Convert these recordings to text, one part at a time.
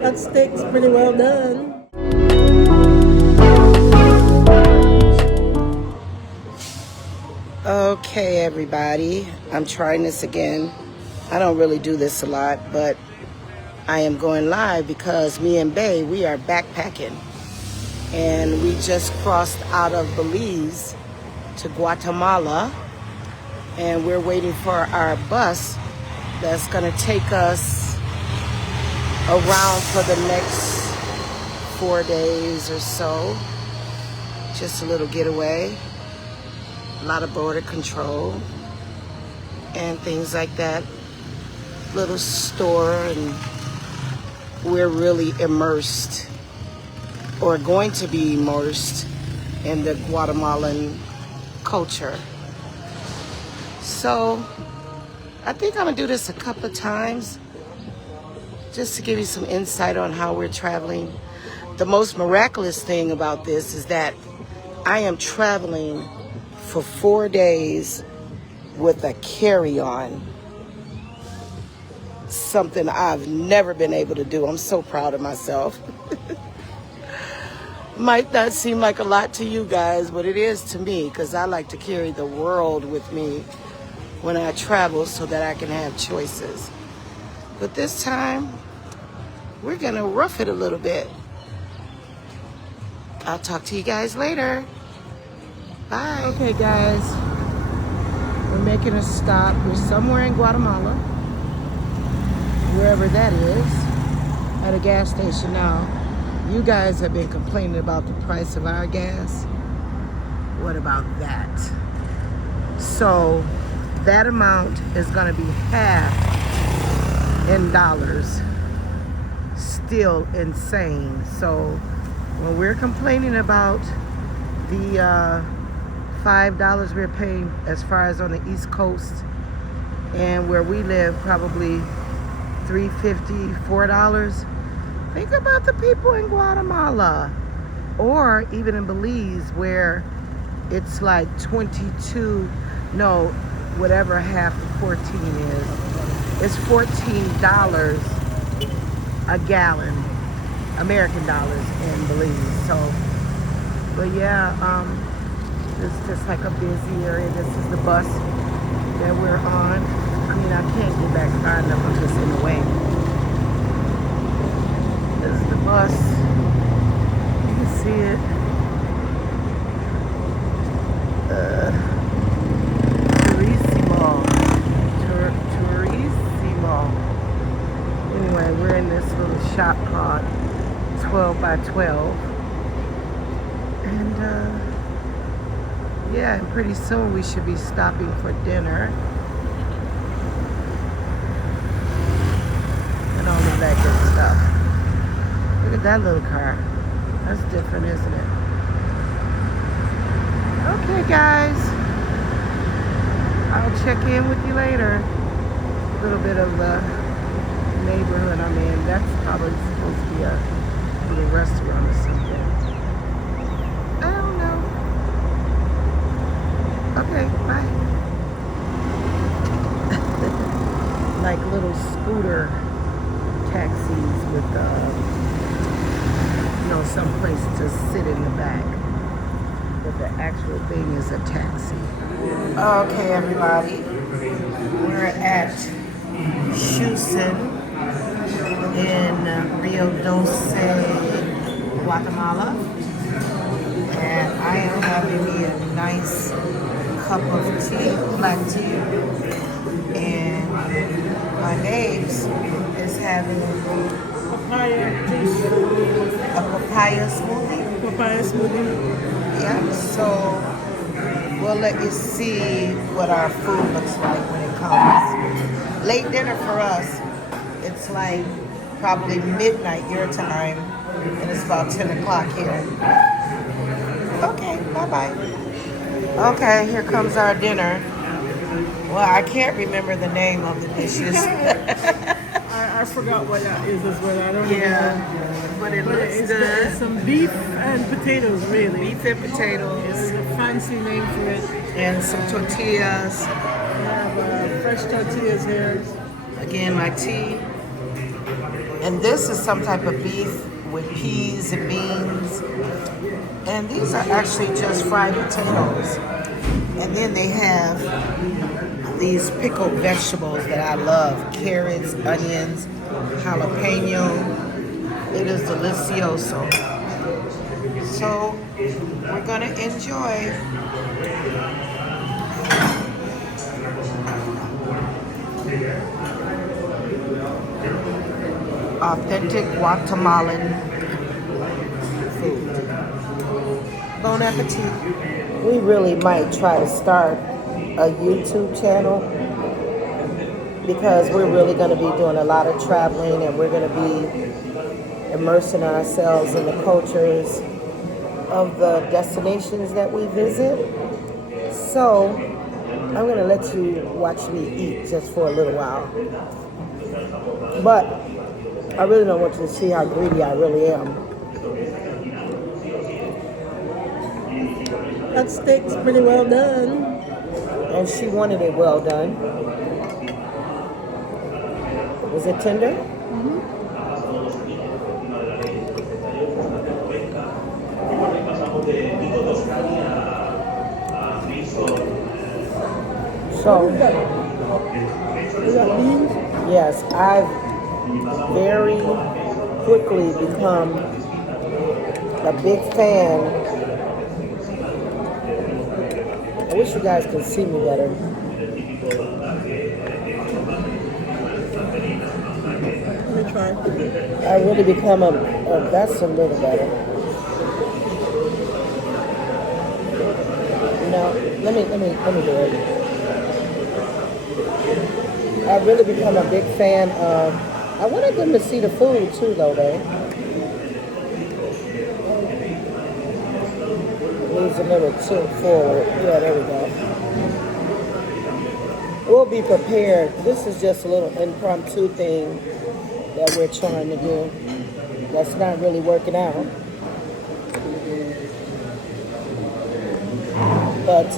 That steak's pretty well done. Okay, everybody, I'm trying this again. I don't really do this a lot, but I am going live because me and Bay, we are backpacking. And we just crossed out of Belize to Guatemala. And we're waiting for our bus that's gonna take us around for the next 4 days or so. Just a little getaway. A lot of border control and things like that. Little store, and we're really immersed or going to be immersed in the Guatemalan culture. So I think I'm gonna do this a couple of times just to give you some insight on how we're traveling. The most miraculous thing about this is that I am traveling for 4 days with a carry-on. Something I've never been able to do. I'm so proud of myself. Might not seem like a lot to you guys, but it is to me, because I like to carry the world with me when I travel so that I can have choices. But this time, we're gonna rough it a little bit. I'll talk to you guys later. Bye. Okay, guys. We're making a stop. We're somewhere in Guatemala, wherever that is, at a gas station now. You guys have been complaining about the price of our gas. What about that? So that amount is gonna be half in dollars. Still insane. So when we're complaining about the $5 we're paying as far as on the East Coast, and where we live probably $3.50, $4. Think about the people in Guatemala, or even in Belize, where it's like 22, no, whatever half of 14 is. It's $14 a gallon, American dollars in Belize. So, but yeah, it's just like a busy area. This is the bus that we're on. I mean, I can't get back far enough. I'm just in the way. This is the bus. You can see it. Turissimo. Anyway, we're in this little shop called 12 by 12. And yeah, and pretty soon we should be stopping for dinner. And all of that good stuff. Look at that little car. That's different, isn't it? Okay, guys. I'll check in with you later. A little bit of the neighborhood I'm in. That's probably supposed to be a little restaurant or something. I don't know. Okay, bye. Like little scooter taxis with some place to sit in the back, but the actual thing is a taxi. Okay, everybody, we're at Shusen in Rio Dulce, Guatemala, and I am having me a nice cup of tea, black tea, and my babes is having Papaya juice. a papaya smoothie. Papaya smoothie. Yeah, so we'll let you see what our food looks like when it comes. Late dinner for us, it's like probably midnight your time, and it's about 10 o'clock here. Okay, bye-bye. Okay, here comes our dinner. Well, I can't remember the name of the dishes. I forgot what that is as well. I don't even know. But it But looks it's good. some beef and potatoes, really. Beef and potatoes. It's a fancy name for it. And some tortillas. We have fresh tortillas here. Again, my tea. And this is some type of beef with peas and beans. And these are actually just fried potatoes. And then they have these pickled vegetables that I love. Carrots, onions, jalapeno. It is delicioso. So we're gonna enjoy. Authentic Guatemalan food. Bon appetit. We really might try to start a YouTube channel because we're really going to be doing a lot of traveling and we're going to be immersing ourselves in the cultures of the destinations that we visit. So I'm going to let you watch me eat just for a little while. But I really don't want you to see how greedy I really am. That steak's pretty well done. And she wanted it well done. Was it tender? Mm-hmm. So, You got beans? yes, I've very quickly become a big fan. I wish you guys could see me better. Let me try. I really become that's a little better. No, let me do it. I've really become a big fan of, I wanted them to see the food too though, babe. Leaves a little tilt forward. Yeah, there we go. We'll be prepared. This is just a little impromptu thing that we're trying to do. That's not really working out. But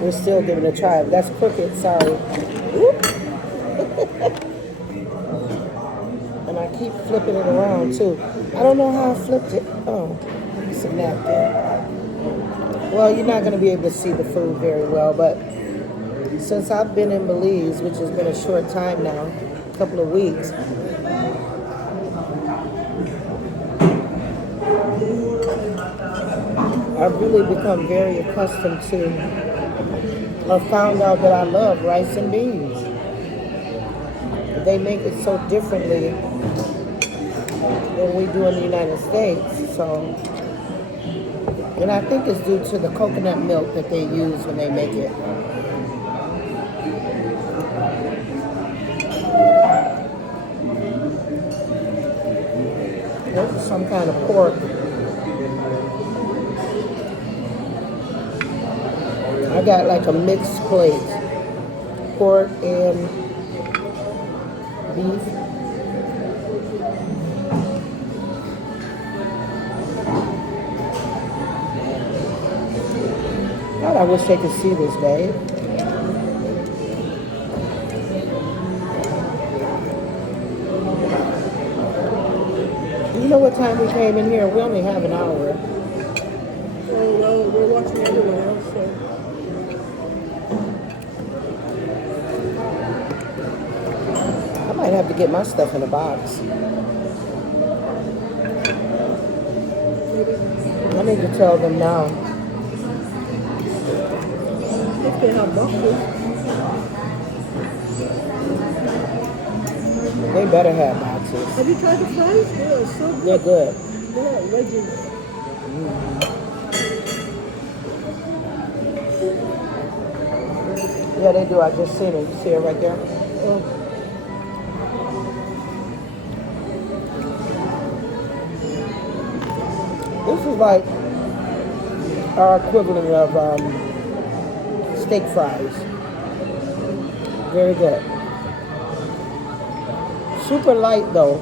we're still giving it a try. That's crooked, sorry. And I keep flipping it around too. I don't know how I flipped it. Oh, it's a napkin. Well, you're not going to be able to see the food very well, but since I've been in Belize, which has been a short time now, a couple of weeks, I've really become very accustomed to, I've found out that I love rice and beans. They make it so differently than we do in the United States. So, and I think it's due to the coconut milk that they use when they make it. This is some kind of pork. I got like a mixed plate. Pork and beef. God, I wish they could see this, babe. You know what time we came in here? We only have an hour. Oh, well, we're watching everyone else, so. I might have to get my stuff in a box. I need to tell them now. If they have boxes. They better have boxes. Have you tried the fries? They are so good. They're good. They're like wedges. Yeah, they do. I just seen it. You see it right there? Oh. This is like our equivalent of steak fries. Very good. Super light though.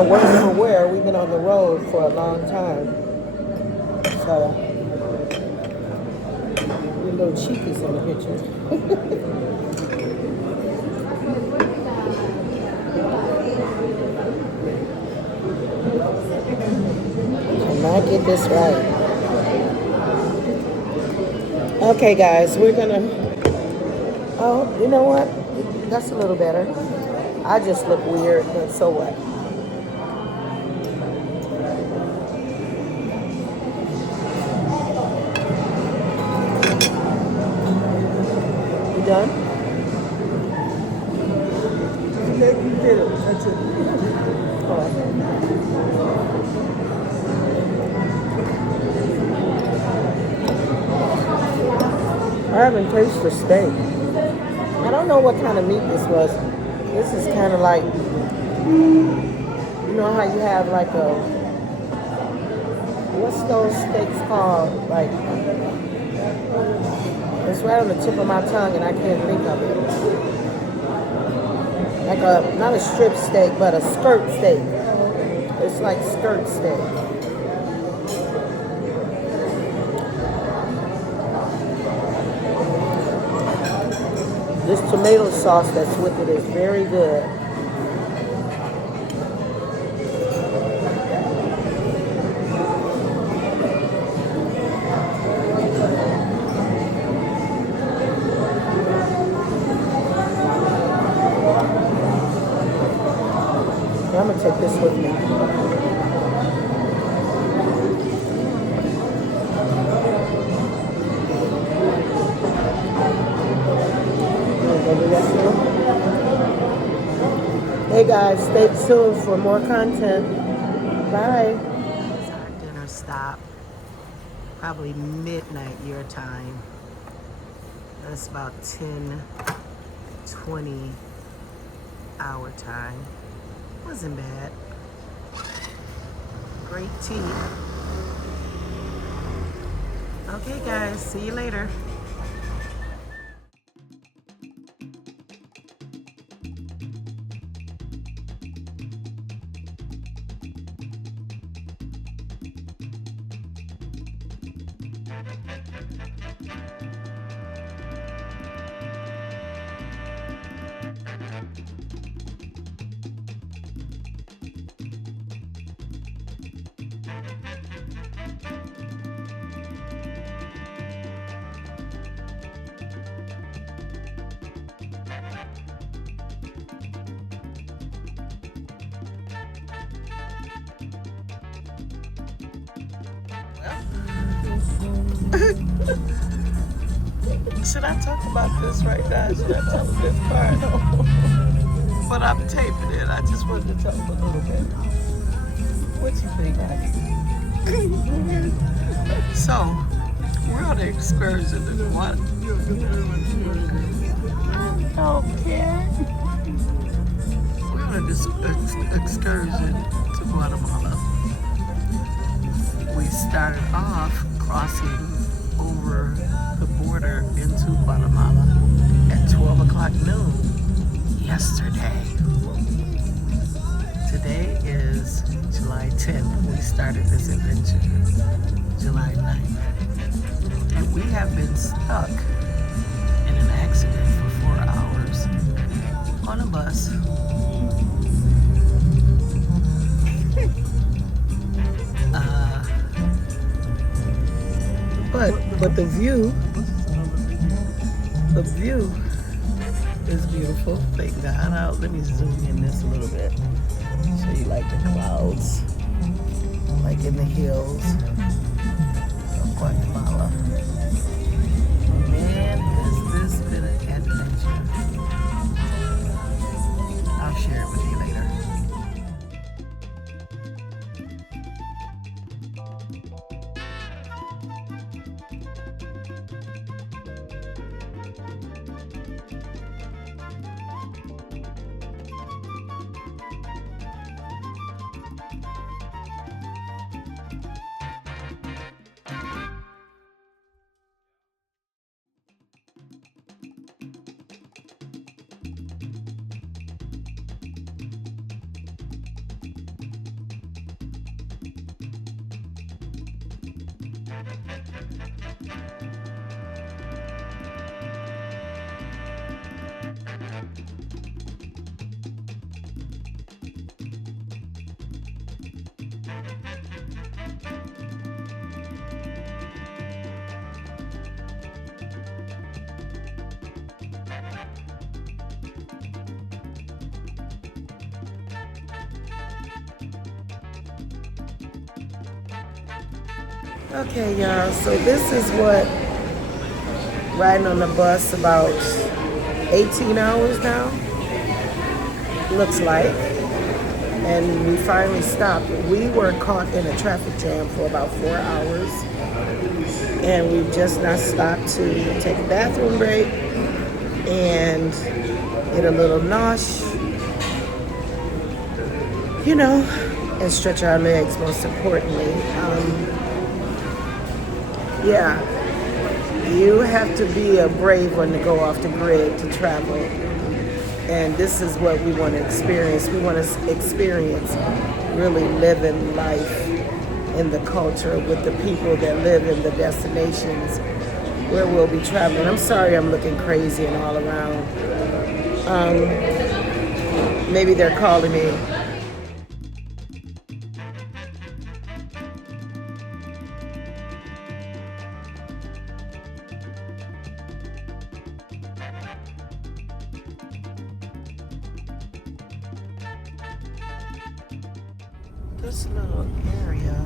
a worse for wear. We've been on the road for a long time. So, we're little cheekies in the picture. Cannot get this right. Okay, guys, we're gonna. Oh, you know what? That's a little better. I just look weird, but so what? You done? You did it. That's it. Oh. I haven't tasted the steak. I don't know what kind of meat this was. This is kind of like, you know how you have like a, what's those steaks called? Like, it's right on the tip of my tongue and I can't think of it. Like a, not a strip steak, but a skirt steak. It's like skirt steak. This tomato sauce that's with it is very good. I'm gonna take this with me. Hey guys, stay tuned for more content. Bye. It's our dinner stop. Probably midnight your time. That's about 10:20 our time. Wasn't bad. Great tea. Okay guys, see you later. Should I talk about this right now? Should I tell them this part? But I'm taping it. I just wanted to tell them a little bit. What you think, honey? So, we're on an excursion to what? Okay. We're on an excursion to Guatemala. We started off crossing over the border into Guatemala at 12 o'clock noon yesterday. Today is July 10th. We started this adventure July 9th. And we have been stuck in an accident for 4 hours on a bus. But the view is beautiful. Thank God. Let me zoom in this a little bit. Show you like the clouds, like in the hills of Guatemala. Man, has this been an adventure. I'll share it with you later. Okay, y'all, so this is what riding on the bus about 18 hours now looks like. And we finally stopped. We were caught in a traffic jam for about 4 hours. And we've just now stopped to take a bathroom break and get a little nosh, you know, and stretch our legs most importantly. Yeah, you have to be a brave one to go off the grid to travel. And this is what we want to experience. We want to experience really living life in the culture with the people that live in the destinations where we'll be traveling. I'm sorry I'm looking crazy and all around. Maybe they're calling me. This little area.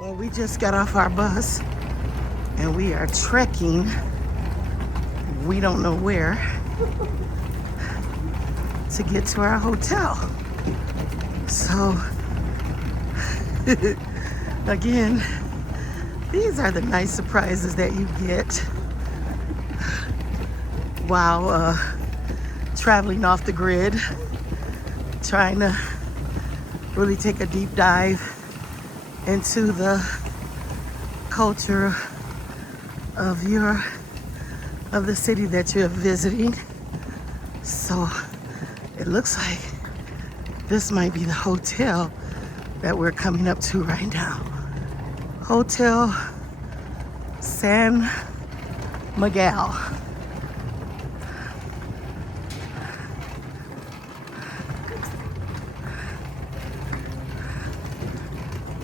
Well, we just got off our bus and we are trekking. We don't know where to get to our hotel. So, again, these are the nice surprises that you get while traveling off the grid, trying to really take a deep dive into the culture of the city that you're visiting. So it looks like this might be the hotel that we're coming up to right now. Hotel San Miguel.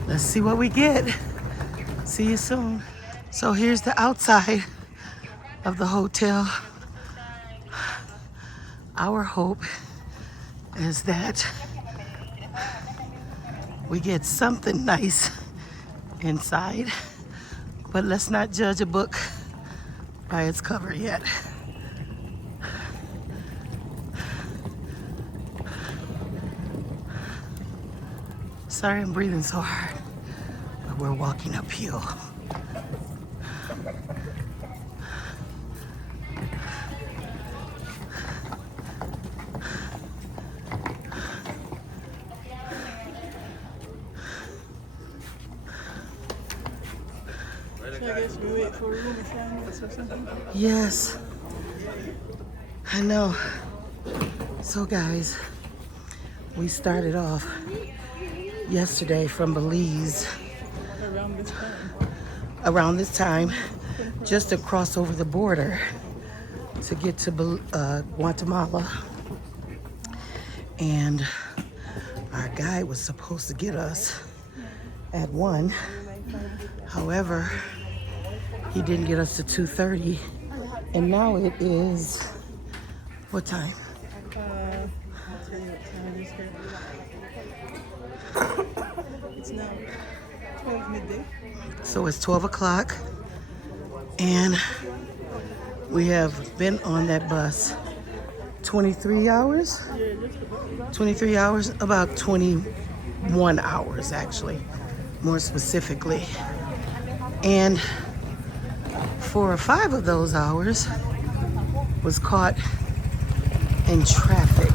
Let's see what we get. See you soon. So here's the outside of the hotel. Our hope is that we get something nice inside, but let's not judge a book by its cover yet. Sorry I'm breathing so hard, but we're walking uphill. So I guess we wait for a room assignments or something. Yes, I know. So guys, we started off yesterday from Belize Around this time. just to cross over the border to get to Guatemala. And our guide was supposed to get us at 1. However, he didn't get us to 2:30. And now it is, what time? I'll tell you what time it is here. It's now 12 midday. So it's 12 o'clock. And we have been on that bus 23 hours? Yeah, just about. 23 hours? About 21 hours, actually, more specifically. And 4 or 5 of those hours was caught in traffic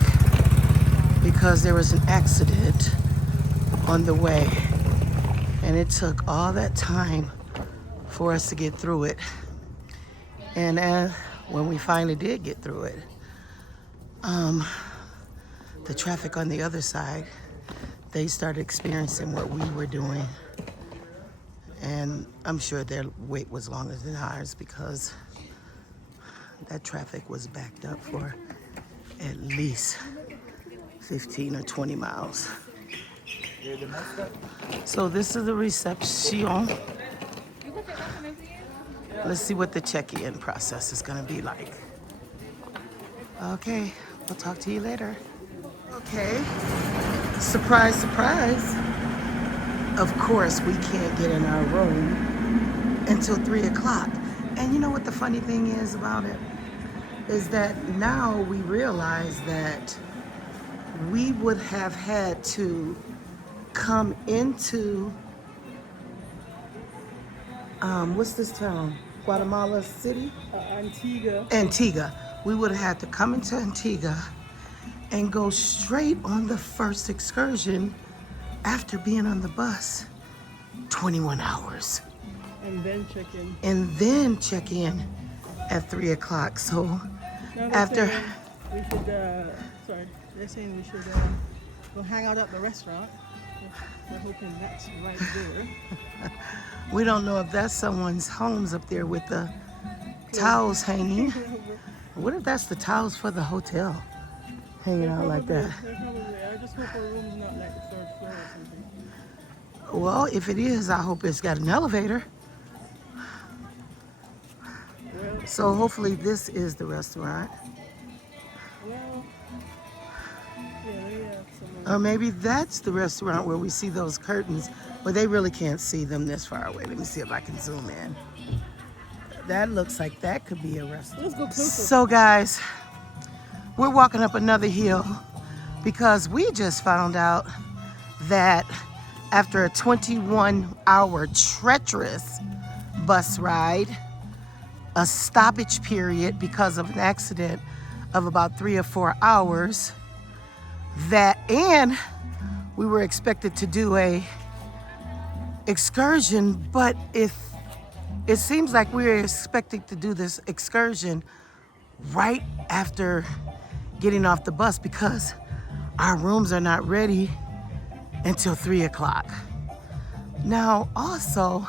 because there was an accident on the way. And it took all that time for us to get through it. And when we finally did get through it, the traffic on the other side, they started experiencing what we were doing. And I'm sure their wait was longer than ours because that traffic was backed up for at least 15 or 20 miles. So this is the reception. Let's see what the check-in process is gonna be like. Okay, we'll talk to you later. Okay, surprise, surprise. Of course, we can't get in our room until 3 o'clock. And you know what the funny thing is about it? Is that now we realize that we would have had to come into, what's this town? Guatemala City? Antigua. Antigua. We would have had to come into Antigua and go straight on the first excursion after being on the bus 21 hours. And then check in. And then check in at 3 o'clock. So Now they're after, saying we should, they're saying we should go hang out at the restaurant. We're hoping that's right there. we don't know if that's someone's homes up there with the towels hanging. What if that's the towels for the hotel hanging out like that? They're probably, I just hope our room's not like the 3rd floor or something. Well, if it is, I hope it's got an elevator. Well, So hopefully this is the restaurant. well, yeah, they have some. Or maybe that's the restaurant where we see those curtains Well, they really can't see them this far away. Let me see if I can zoom in. That looks like that could be a restaurant. Let's go closer. So guys, we're walking up another hill because we just found out that after a 21-hour treacherous bus ride, a stoppage period because of an accident of about 3 or 4 hours, and we were expected to do a excursion, but if it seems like we were expecting to do this excursion right after getting off the bus because our rooms are not ready until 3 o'clock. Now, also,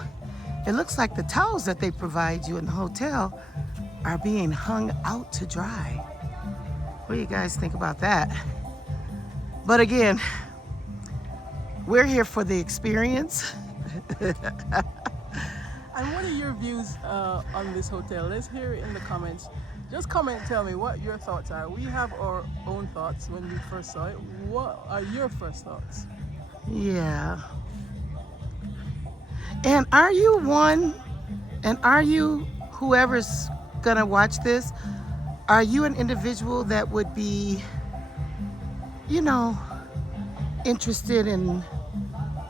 it looks like the towels that they provide you in the hotel are being hung out to dry. What do you guys think about that? But again, we're here for the experience. And what are your views on this hotel? Let's hear it in the comments. Just comment and tell me what your thoughts are. We have our own thoughts when we first saw it. What are your first thoughts? Yeah. And are you whoever's gonna watch this, are you an individual that would be, interested in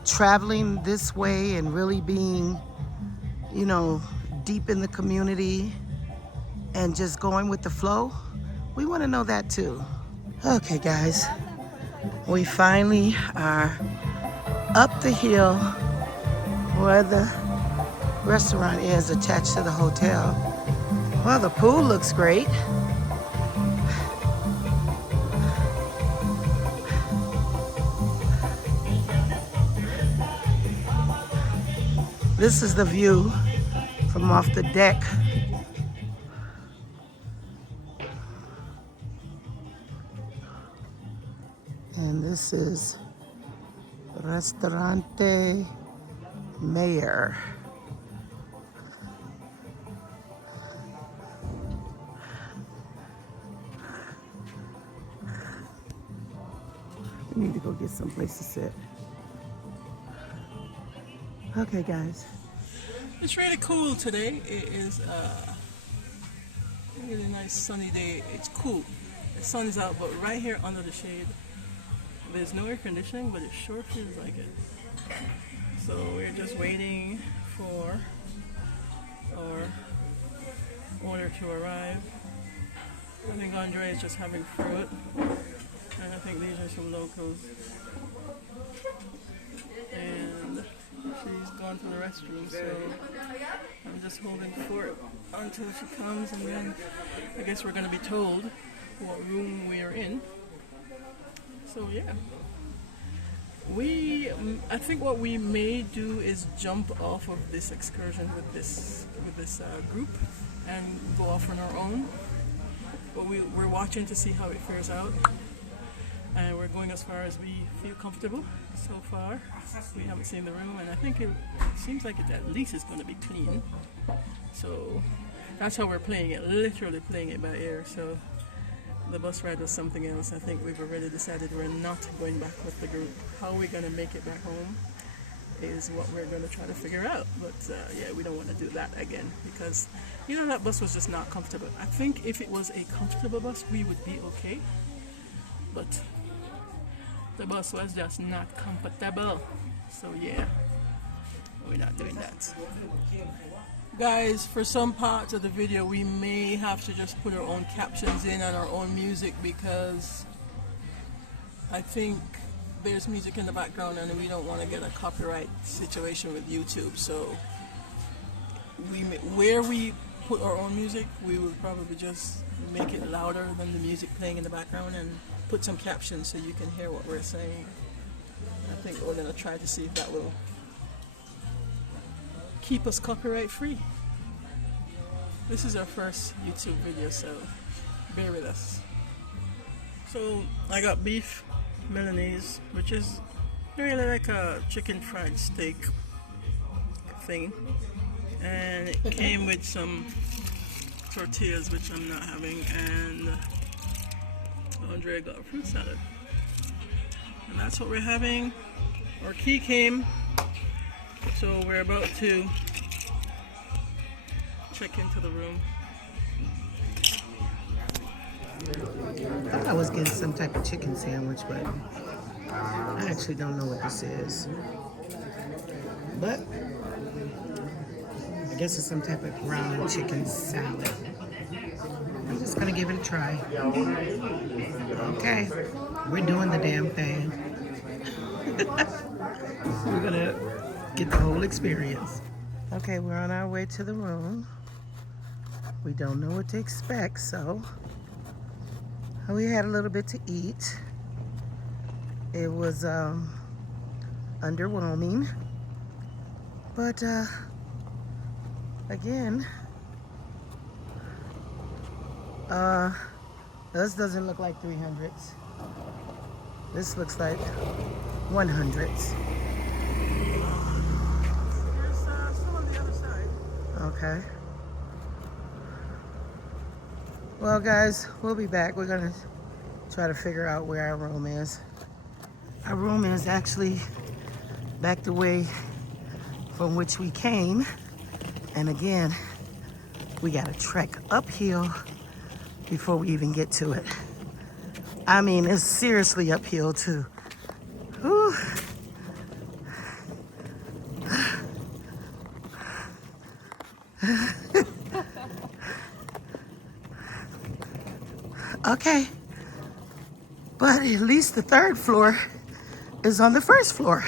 traveling this way and really being, deep in the community and just going with the flow? We want to know that too. Okay, guys, we finally are up the hill where the restaurant is attached to the hotel. Well, the pool looks great. This is the view from off the deck. And this is Restaurante Mayor. We need to go get someplace to sit. Okay, guys. It's really cool today. It is a really nice sunny day. It's cool. The sun is out, but right here under the shade, there's no air conditioning, but it sure feels like it. So we're just waiting for our order to arrive. I think Andre is just having fruit, and I think these are some locals. And she's gone to the restroom, so I'm just holding fort until she comes, and then I guess we're going to be told what room we are in. So yeah, I think what we may do is jump off of this excursion with this group and go off on our own. But we're watching to see how it fares out, and we're going as far as we feel comfortable. So far, we haven't seen the room, and I think it seems like it at least is going to be clean. So that's how we're playing it, literally playing it by ear. So the bus ride was something else. I think we've already decided we're not going back with the group. How we're going to make it back home is what we're going to try to figure out. But yeah, we don't want to do that again because, that bus was just not comfortable. I think if it was a comfortable bus, we would be okay. But the bus was just not comfortable. So yeah, we're not doing that. Guys, for some parts of the video, we may have to just put our own captions in and our own music because I think there's music in the background and we don't want to get a copyright situation with YouTube. So where we put our own music, we will probably just make it louder than the music playing in the background and put some captions so you can hear what we're saying. I think we're going to try to see if that will keep us copyright free. This is our first YouTube video, so bear with us. So I got beef Milanese, which is really like a chicken fried steak thing, and it came with some tortillas, which I'm not having, and Andre got a fruit salad, and that's what we're having. Our key came So we're about to check into the room. I thought I was getting some type of chicken sandwich, but I actually don't know what this is. But I guess it's some type of ground chicken salad. I'm just gonna give it a try. Okay, we're doing the damn thing. We're gonna get the whole experience. Okay, we're on our way to the room. We don't know what to expect, so we had a little bit to eat. It was underwhelming, but again, this doesn't look like 300s. This looks like 100s. There's some on the other side. Okay. Well, guys, we'll be back. We're gonna try to figure out where our room is. Our room is actually back the way from which we came. And again, we gotta trek uphill before we even get to it. I mean, it's seriously uphill too. Whew. Okay, but at least the third floor is on the first floor.